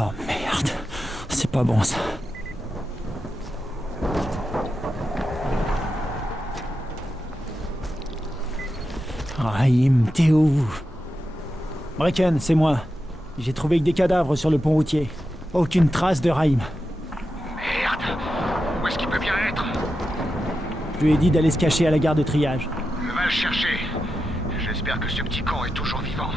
Oh merde, c'est pas bon ça. Rahim, t'es où? Brecken, c'est moi. J'ai trouvé que des cadavres sur le pont routier. Aucune trace de Rahim. Merde! Où est-ce qu'il peut bien être? Je lui ai dit d'aller se cacher à la gare de triage. Va le chercher. J'espère que ce petit con est toujours vivant.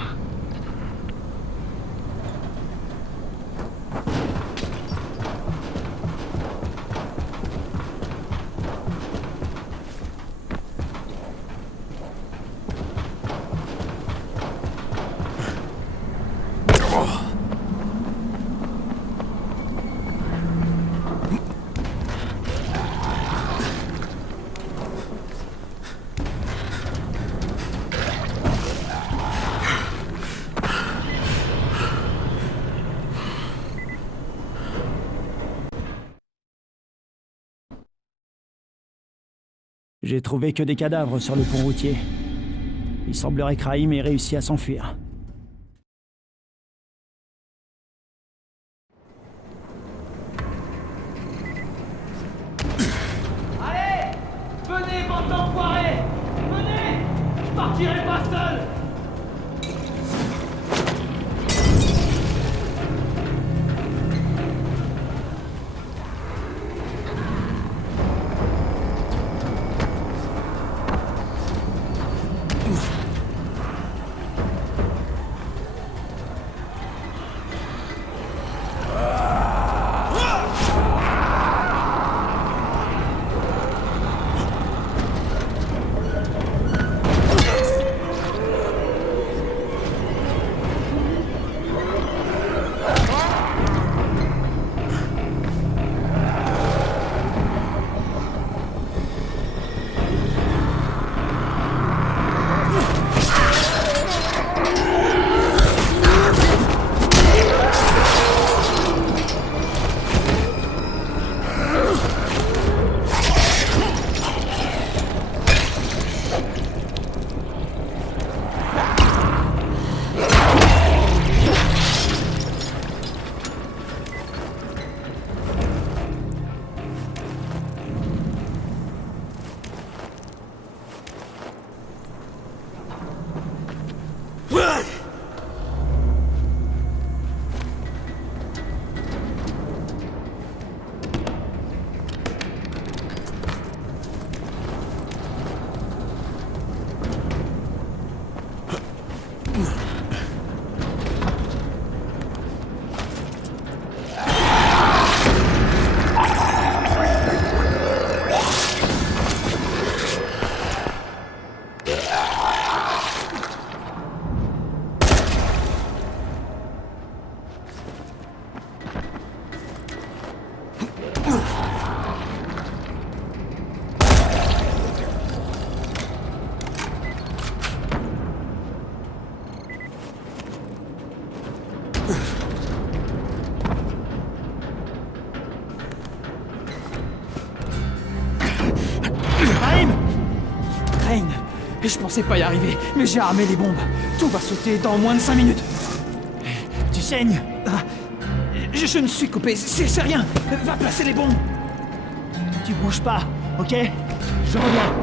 J'ai trouvé que des cadavres sur le pont routier. Il semblerait que Rahim ait réussi à s'enfuir. Allez! Venez, bande d'enfoirés! Venez! Je partirai pas seul! Je pensais pas y arriver, mais j'ai armé les bombes. Tout va sauter dans moins de 5 minutes. Tu saignes? Ah, je me suis coupé, c'est rien. Va placer les bombes. Tu bouges pas, ok? Je reviens.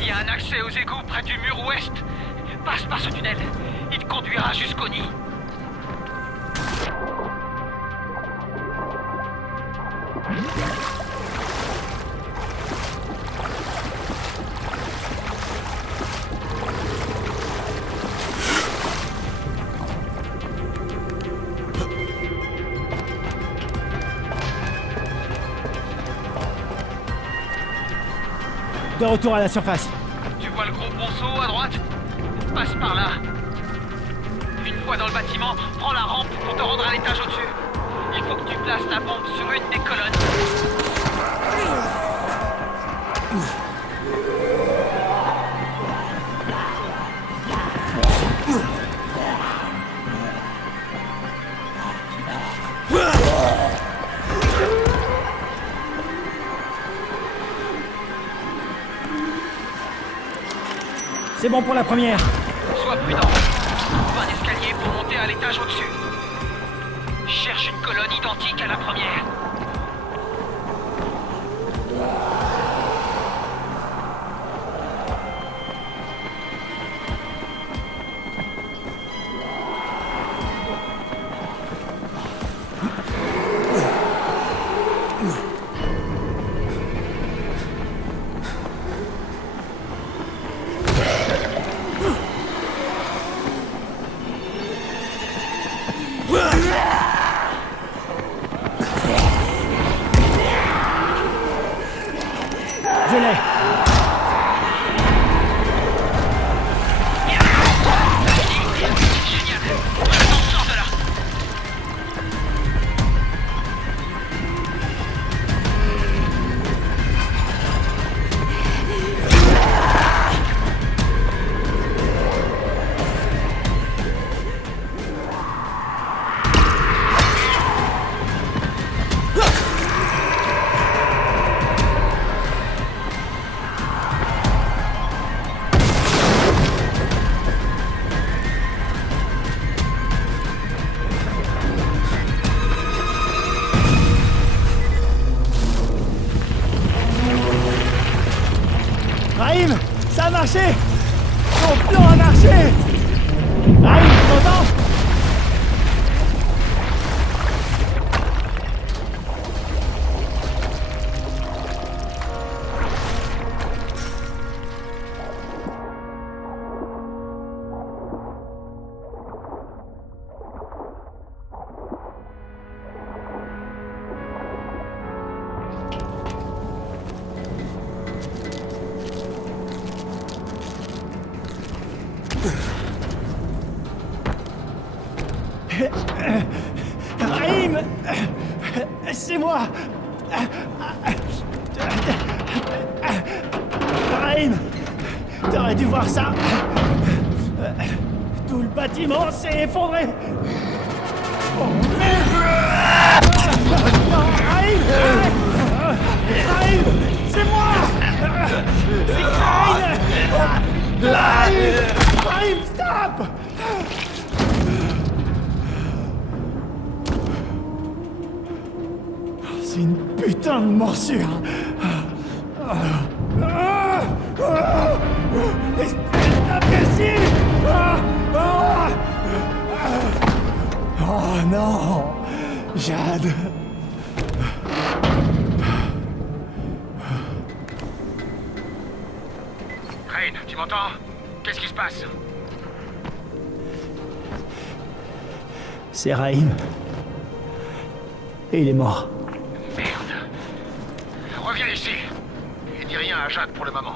Il y a un accès aux égouts près du mur ouest. Passe par ce tunnel. Il te conduira jusqu'au nid. De retour à la surface. Tu vois le gros ponceau à droite? fois dans le bâtiment, prends la rampe pour te rendre à l'étage au-dessus. Il faut que tu places la bombe sur une des colonnes. C'est bon pour la première. Sois prudent. Trouve un escalier pour monter à l'étage au-dessus. Cherche une colonne identique à la première. Je l'ai. Génial. Maintenant, sors de là. Raïm, ça a marché. Ton plan a marché. Raïm, tu m'entends? Raïm, c'est moi. Raïm, t'aurais dû voir ça. Tout le bâtiment s'est effondré. Oh merde. Non, Raïm, Raïm, c'est moi. C'est Raïm. Raïm, stop. C'est une putain de morsure. Espèce d'imbécile. Oh non, Jade. Rain, tu m'entends? Qu'est-ce qui se passe? C'est Raïm. Et il est mort. Merde. Reviens ici. Et dis rien à Jade pour le moment.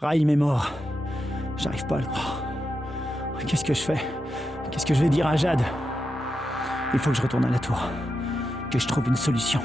Raïm est mort. J'arrive pas à le croire. Qu'est-ce que je fais? Qu'est-ce que je vais dire à Jade? Il faut que je retourne à la tour. Que je trouve une solution.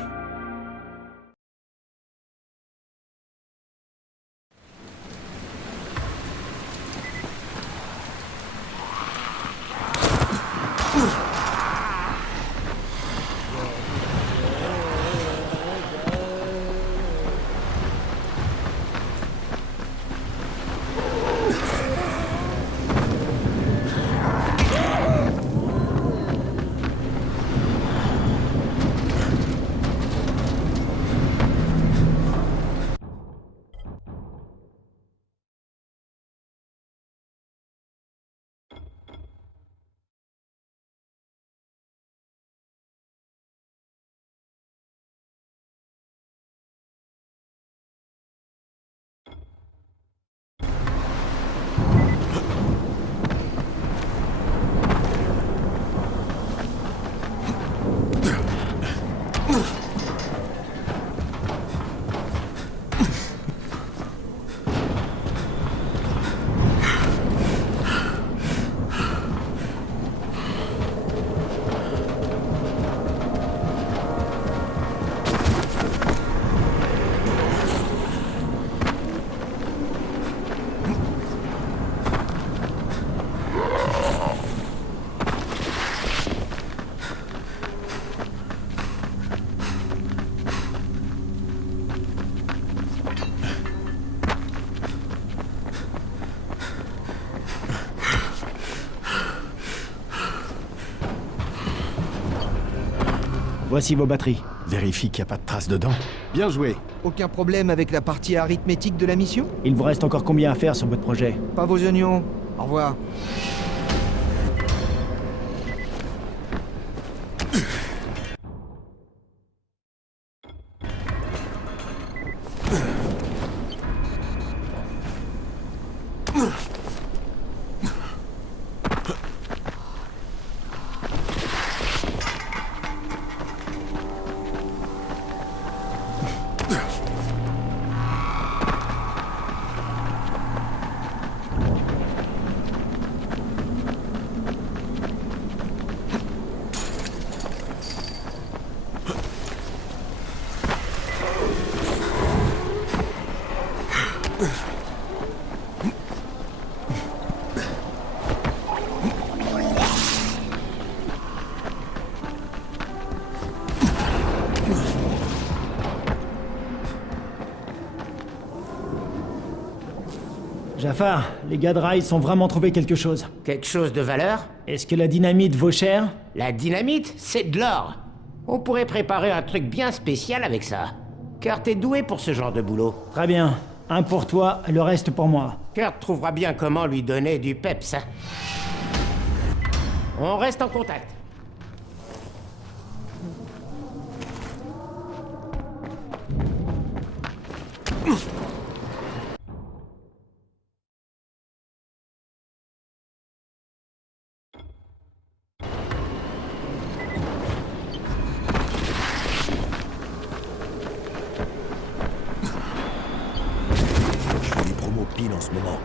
Voici vos batteries. Vérifie qu'il n'y a pas de traces dedans. Bien joué. Aucun problème avec la partie arithmétique de la mission? Il vous reste encore combien à faire sur votre projet? Pas vos oignons. Au revoir. Jafar, les gars de Rail sont vraiment trouvé quelque chose. Quelque chose de valeur? Est-ce que la dynamite vaut cher? La dynamite, c'est de l'or. On pourrait préparer un truc bien spécial avec ça. Kurt est doué pour ce genre de boulot. Très bien. Un pour toi, le reste pour moi. Kurt trouvera bien comment lui donner du peps. On reste en contact. Je fais des promos pile en ce moment.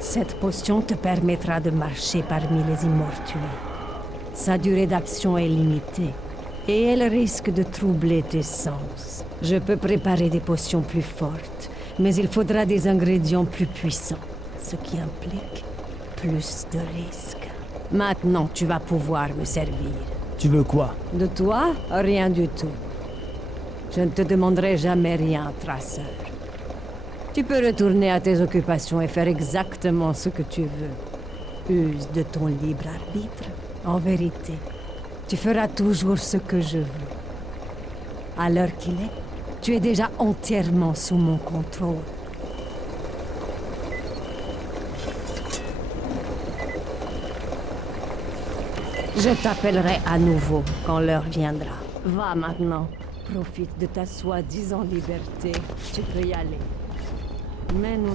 Cette potion te permettra de marcher parmi les immortués. Sa durée d'action est limitée et elle risque de troubler tes sens. Je peux préparer des potions plus fortes, mais il faudra des ingrédients plus puissants, ce qui implique plus de risques. Maintenant, tu vas pouvoir me servir. Tu veux quoi? De toi, rien du tout. Je ne te demanderai jamais rien, traceur. Tu peux retourner à tes occupations et faire exactement ce que tu veux. Use de ton libre arbitre. En vérité, tu feras toujours ce que je veux. À l'heure qu'il est, tu es déjà entièrement sous mon contrôle. Je t'appellerai à nouveau quand l'heure viendra. Va maintenant. Profite de ta soi-disant liberté. Tu peux y aller. Mais nous...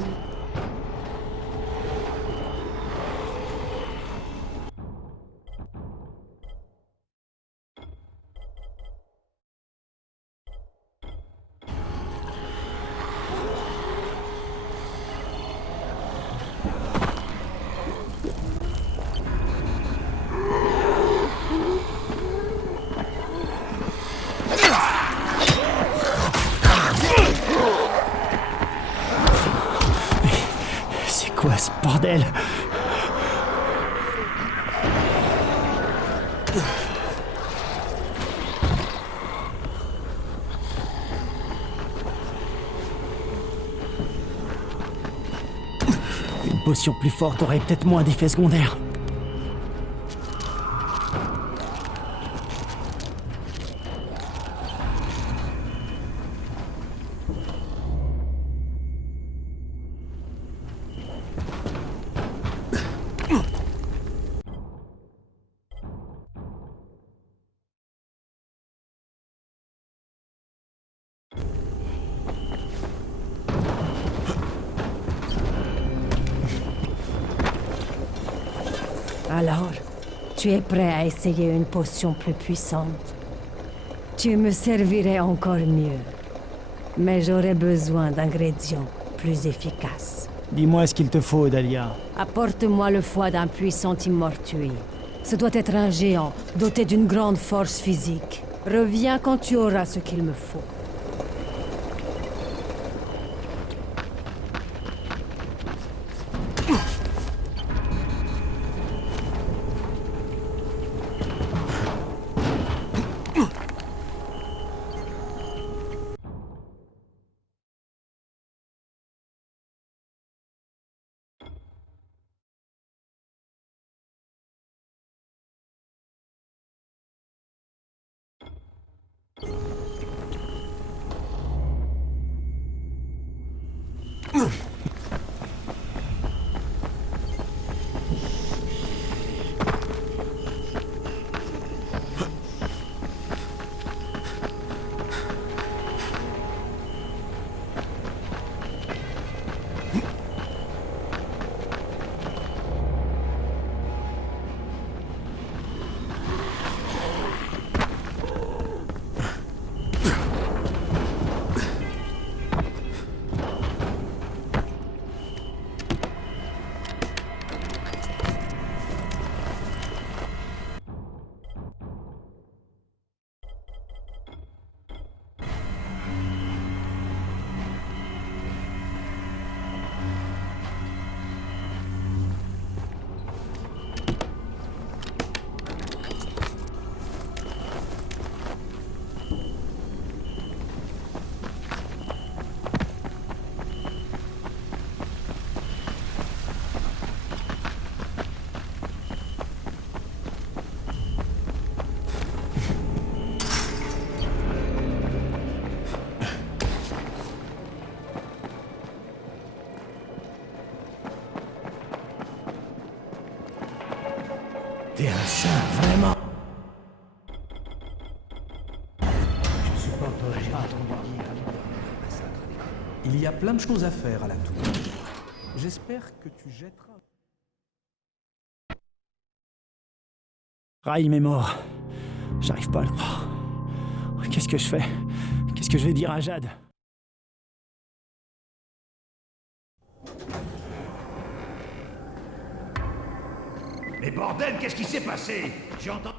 C'est quoi ce bordel? Une potion plus forte aurait peut-être moins d'effets secondaires. Alors, tu es prêt à essayer une potion plus puissante. Tu me servirais encore mieux. Mais j'aurais besoin d'ingrédients plus efficaces. Dis-moi ce qu'il te faut, Dahlia. Apporte-moi le foie d'un puissant immortué. Ce doit être un géant, doté d'une grande force physique. Reviens quand tu auras ce qu'il me faut. T'es un saint, vraiment. Je supporterai pas ton mari. Il y a plein de choses à faire à la tour. J'espère que tu jetteras... Raïm est mort. J'arrive pas à le croire. Qu'est-ce que je fais? Qu'est-ce que je vais dire à Jade? Mais bordel, qu'est-ce qui s'est passé? J'ai entendu...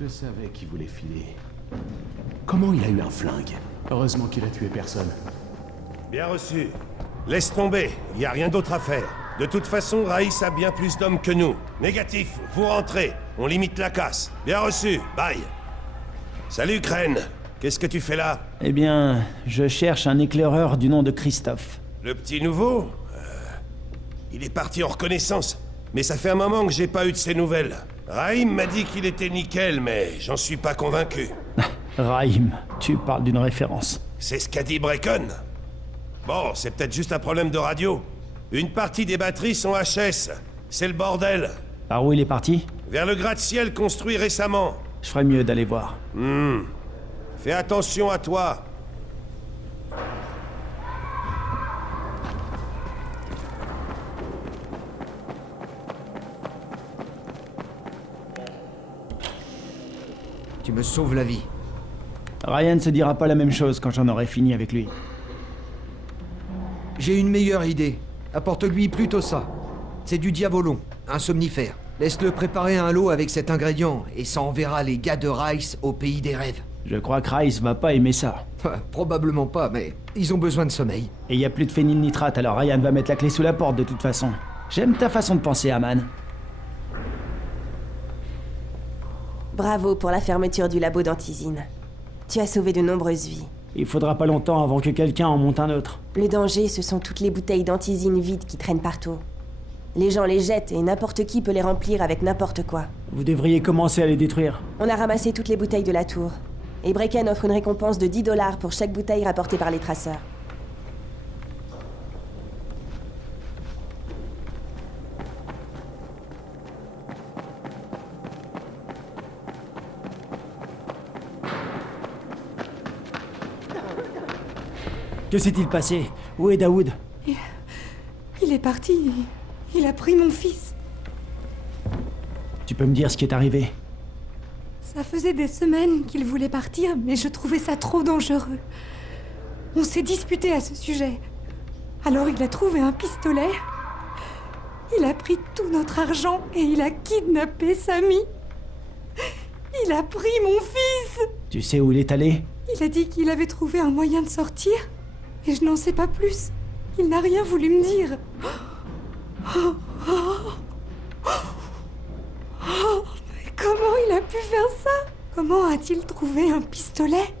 Je savais qu'il voulait filer. Comment il a eu un flingue? Heureusement qu'il a tué personne. Bien reçu. Laisse tomber, il n'y a rien d'autre à faire. De toute façon, Raïs a bien plus d'hommes que nous. Négatif, vous rentrez. On limite la casse. Bien reçu, bye. Salut, Crane. Qu'est-ce que tu fais là? Eh bien, je cherche un éclaireur du nom de Christophe. Le petit nouveau? Il est parti en reconnaissance. Mais ça fait un moment que j'ai pas eu de ses nouvelles. Raïm m'a dit qu'il était nickel, mais j'en suis pas convaincu. Raïm, tu parles d'une référence. C'est ce qu'a dit Brecon. Bon, c'est peut-être juste un problème de radio. Une partie des batteries sont HS. C'est le bordel. Par où il est parti? Vers le gratte-ciel construit récemment. Je ferais mieux d'aller voir. Fais attention à toi. Tu me sauves la vie. Ryan se dira pas la même chose quand j'en aurai fini avec lui. J'ai une meilleure idée. Apporte-lui plutôt ça. C'est du diavolon, un somnifère. Laisse-le préparer un lot avec cet ingrédient, et ça enverra les gars de Rice au pays des rêves. Je crois que Rice va pas aimer ça. Probablement pas, mais ils ont besoin de sommeil. Et y a plus de phénylnitrate, alors Ryan va mettre la clé sous la porte de toute façon. J'aime ta façon de penser, Aman. Bravo pour la fermeture du labo d'Antizine. Tu as sauvé de nombreuses vies. Il faudra pas longtemps avant que quelqu'un en monte un autre. Le danger, ce sont toutes les bouteilles d'Antizine vides qui traînent partout. Les gens les jettent et n'importe qui peut les remplir avec n'importe quoi. Vous devriez commencer à les détruire. On a ramassé toutes les bouteilles de la tour. Et Brecken offre une récompense de 10 $ pour chaque bouteille rapportée par les traceurs. Que s'est-il passé? Où est Daoud? Il est parti. Il a pris mon fils. Tu peux me dire ce qui est arrivé? Ça faisait des semaines qu'il voulait partir, mais je trouvais ça trop dangereux. On s'est disputé à ce sujet. Alors il a trouvé un pistolet. Il a pris tout notre argent et il a kidnappé Samy. Il a pris mon fils. Tu sais où il est allé? Il a dit qu'il avait trouvé un moyen de sortir. Et je n'en sais pas plus. Il n'a rien voulu me dire. Mais comment il a pu faire ça? Comment a-t-il trouvé un pistolet?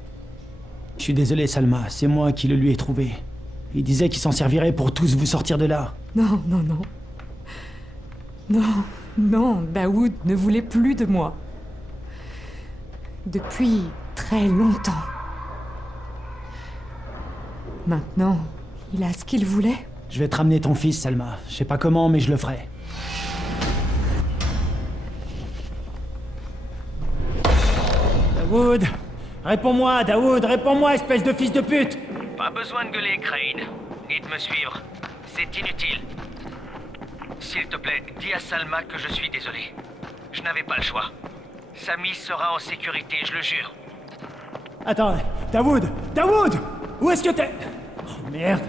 Je suis désolé, Salma, c'est moi qui le lui ai trouvé. Il disait qu'il s'en servirait pour tous vous sortir de là. Non, non, non. Non, non, Daoud ne voulait plus de moi. Depuis très longtemps. Maintenant, il a ce qu'il voulait. Je vais te ramener ton fils, Salma. Je sais pas comment, mais je le ferai. Daoud! Réponds-moi, Daoud! Réponds-moi, espèce de fils de pute! Pas besoin de gueuler, Crane, ni de me suivre. C'est inutile. S'il te plaît, dis à Salma que je suis désolé. Je n'avais pas le choix. Samy sera en sécurité, je le jure. Attends, Daoud! Daoud! Où est-ce que t'es? Oh merde!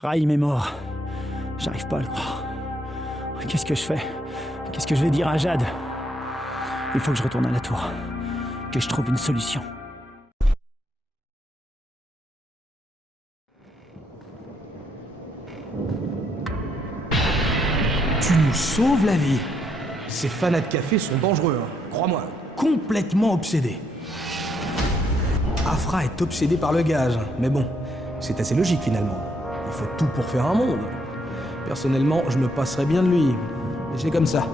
Raïm est mort. J'arrive pas à le croire. Qu'est-ce que je fais? Qu'est-ce que je vais dire à Jade? Il faut que je retourne à la tour. Que je trouve une solution. Tu nous sauves la vie. Ces fanats de café sont dangereux, hein. Crois-moi, complètement obsédés. Afra est obsédé par le gaz, mais bon, c'est assez logique finalement. Il faut tout pour faire un monde. Personnellement, je me passerais bien de lui. Mais c'est comme ça.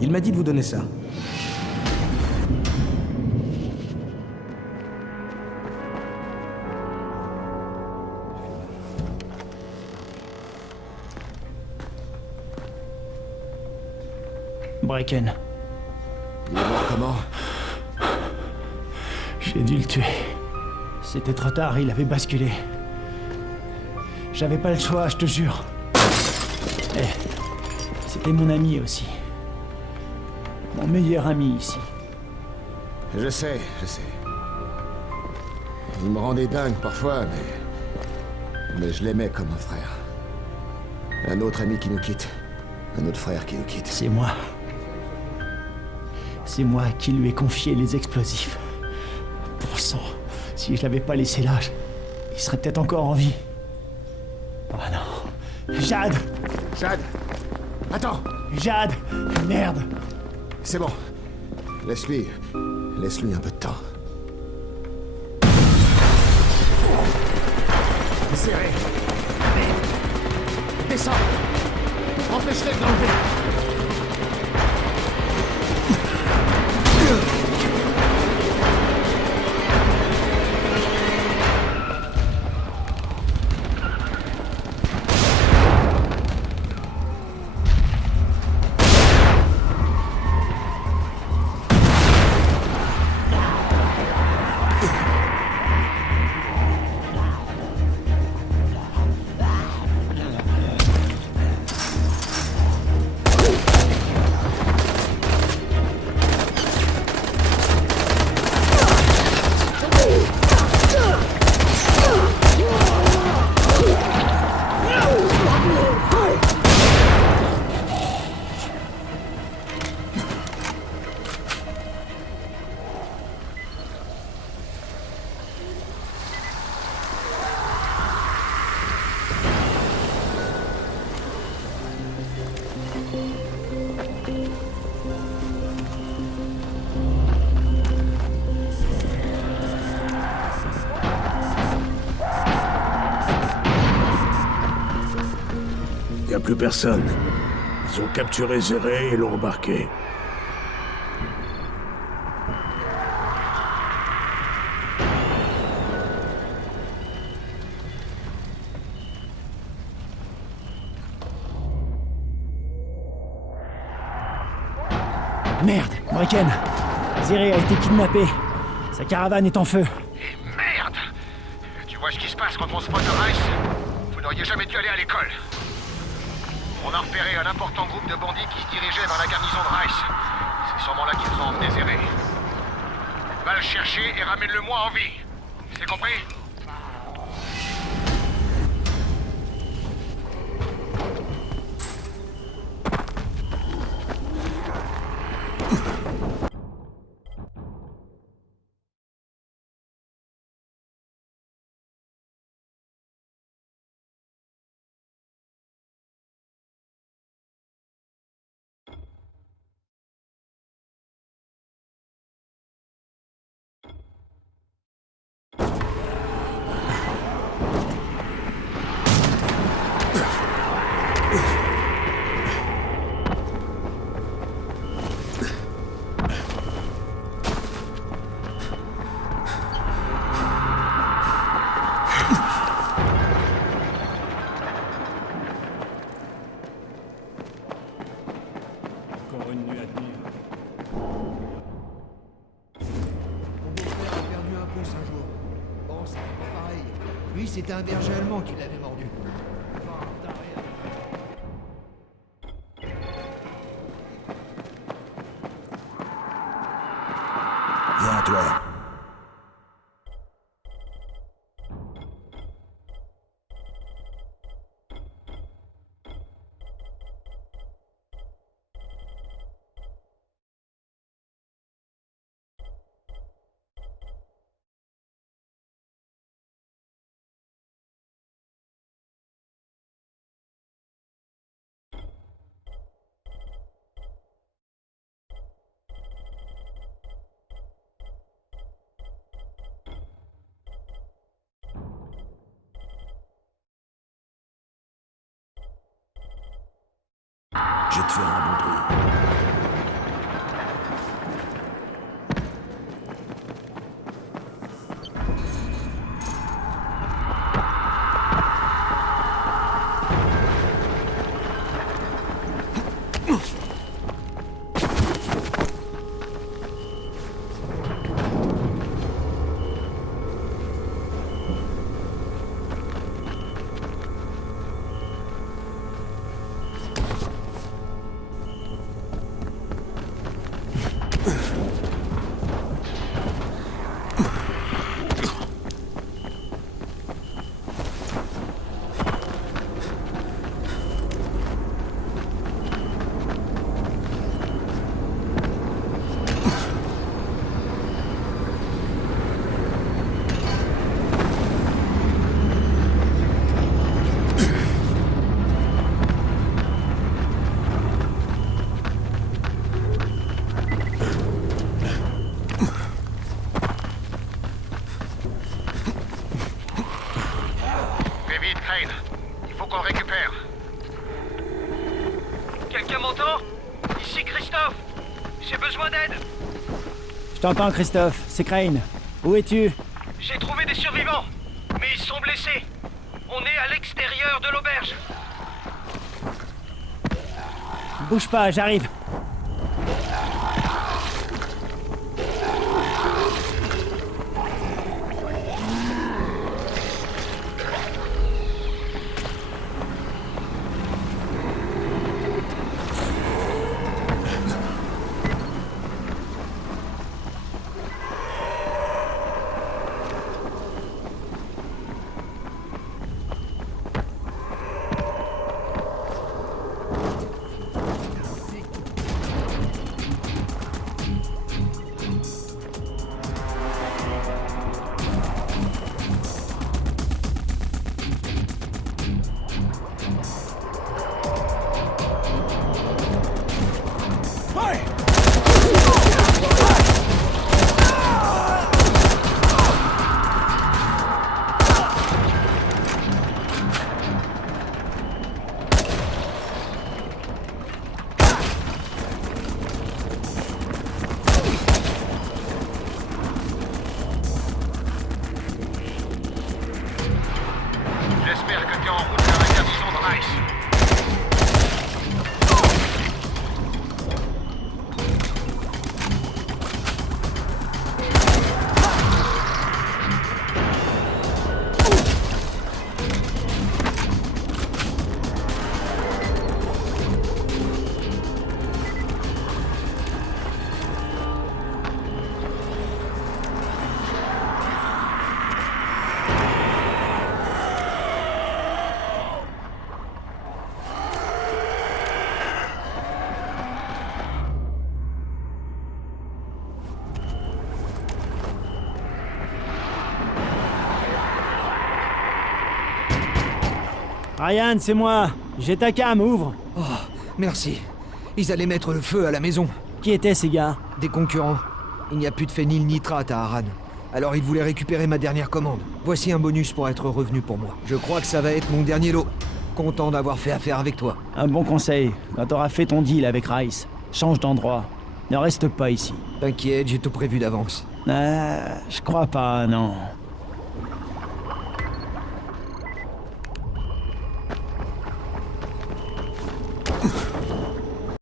Il m'a dit de vous donner ça. Bracken. Il est mort comment? J'ai dû le tuer. C'était trop tard, il avait basculé. J'avais pas le choix, je te jure. Eh, c'était mon ami aussi. Mon meilleur ami ici. Je sais. Il me rendait dingue parfois, mais je l'aimais comme un frère. Un autre ami qui nous quitte. Un autre frère qui nous quitte. C'est moi. C'est moi qui lui ai confié les explosifs. Pour sang, si je l'avais pas laissé là, il serait peut-être encore en vie. Oh non. Jade! Jade! Attends! Jade! Merde! C'est bon. Laisse-lui un peu de temps. Serré. Descends! Empêche-les de l'enlever! Y a plus personne. Ils ont capturé Zéré et l'ont embarqué. Merde, Bracken! Zéré a été kidnappé. Sa caravane est en feu. Et merde! Tu vois ce qui se passe quand on se pointe à Rice? Vous n'auriez jamais dû aller à l'école. On a repéré un important groupe de bandits qui se dirigeait vers la garnison de Rice. C'est sûrement là qu'ils ont emmené Zéré. Va le chercher et ramène-le-moi en vie. C'est compris? c'était un berger allemand qui l'avait mordu. Viens, toi. Je vais te faire un bon prix. Je t'entends, Christophe. C'est Crane. Où es-tu? J'ai trouvé des survivants, mais ils sont blessés. On est à l'extérieur de l'auberge. Bouge pas, j'arrive. J'espère que tu es en route vers la garnison de Rice. Ryan, c'est moi. J'ai ta cam, ouvre. Oh, merci. Ils allaient mettre le feu à la maison. Qui étaient ces gars? Des concurrents. Il n'y a plus de phénylnitrate à Harran. Alors ils voulaient récupérer ma dernière commande. Voici un bonus pour être revenu pour moi. Je crois que ça va être mon dernier lot. Content d'avoir fait affaire avec toi. Un bon conseil. Quand t'auras fait ton deal avec Rice, change d'endroit. Ne reste pas ici. T'inquiète, j'ai tout prévu d'avance. Je crois pas, non.